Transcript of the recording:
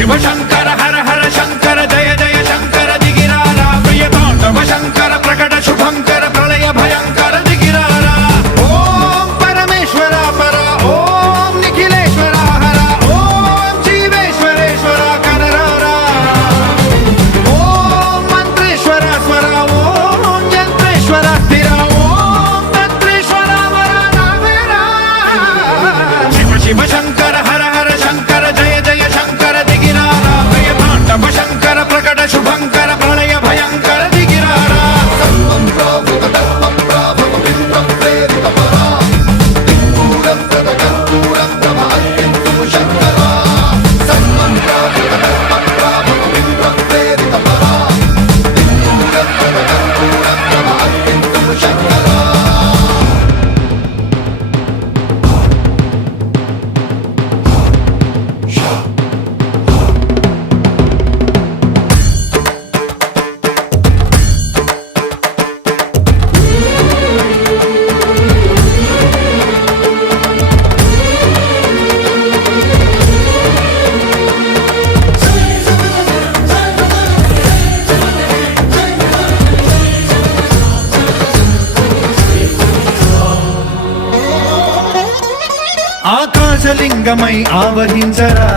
శివశంకర హర హర శంకర జయ జయ శంకర దిగిరారా ప్రియతాండవ శంకర ప్రకట శుభంకర ప్రళయ భయంకర దిగిరారా ఓం పరమేశ్వర పర ఓం నిఖిలేశ్వర హర ఓం జీవేశ్వరేశ్వర కరరారా ఓం మంత్రేశ్వర స్వర ఓం యంత్రేశ్వర స్థిర ఓం తంత్రేశ్వర వర నావేరా శివ శివ శంకర హర హర శంకర జయ జయ శంకర దిగిరారా ప్రియతాండవ శంకర ప్రకట శుభంకర ప్రళయ భయంకర దిగిరారా ఆకాశలింగమై ఆవహించరా